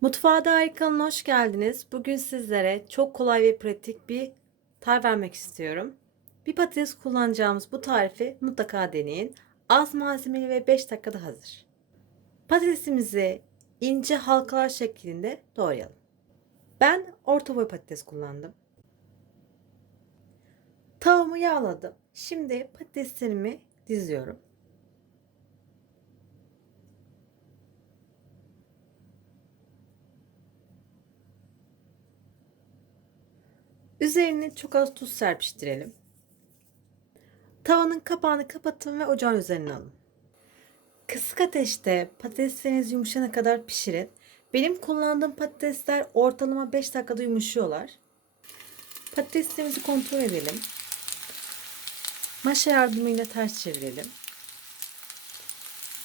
Mutfağa Dair kanalına hoş geldiniz. Bugün sizlere çok kolay ve pratik bir tarif vermek istiyorum. Bir patates kullanacağımız bu tarifi mutlaka deneyin. Az malzemeli ve 5 dakikada hazır. Patatesimizi ince halkalar şeklinde doğrayalım. Ben orta boy patates kullandım. Tavamı yağladım. Şimdi patateslerimi diziyorum. Üzerine çok az tuz serpiştirelim. Tavanın kapağını kapatın ve ocağın üzerine alın. Kısık ateşte patatesleriniz yumuşana kadar pişirin. Benim kullandığım patatesler ortalama 5 dakikada yumuşuyorlar. Patateslerimizi kontrol edelim. Maşa yardımıyla ters çevirelim.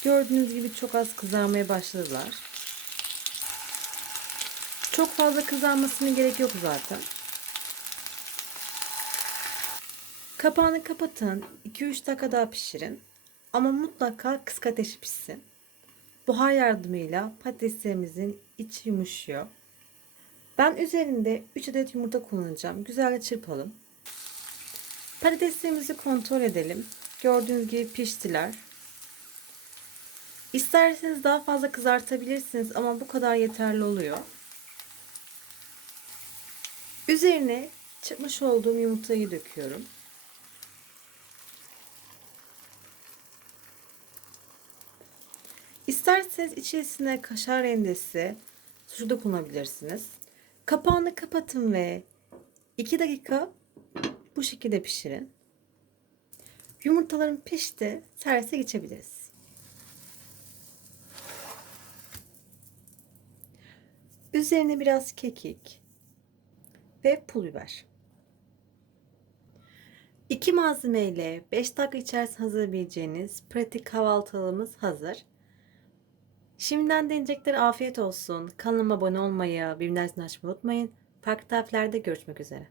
Gördüğünüz gibi çok az kızarmaya başladılar. Çok fazla kızarmasına gerek yok zaten. Kapağını kapatın. 2-3 dakika daha pişirin. Ama mutlaka kısık ateşi pişsin. Buhar yardımıyla patateslerimizin içi yumuşuyor. Ben üzerinde 3 adet yumurta kullanacağım. Güzelce çırpalım. Patateslerimizi kontrol edelim. Gördüğünüz gibi piştiler. İsterseniz daha fazla kızartabilirsiniz ama bu kadar yeterli oluyor. Üzerine çırpmış olduğum yumurtayı döküyorum. İsterseniz içerisine kaşar rendesi, sucuk da kullanabilirsiniz. Kapağını kapatın ve 2 dakika bu şekilde pişirin. Yumurtalarım pişti. Servise geçebiliriz. Üzerine biraz kekik ve pul biber. İki malzemeyle 5 dakika içerisinde hazırlayabileceğiniz pratik kahvaltılığımız hazır. Şimdiden deneyeceklere afiyet olsun. Kanalıma abone olmayı, bildirimleri açmayı unutmayın. Farklı tariflerde görüşmek üzere.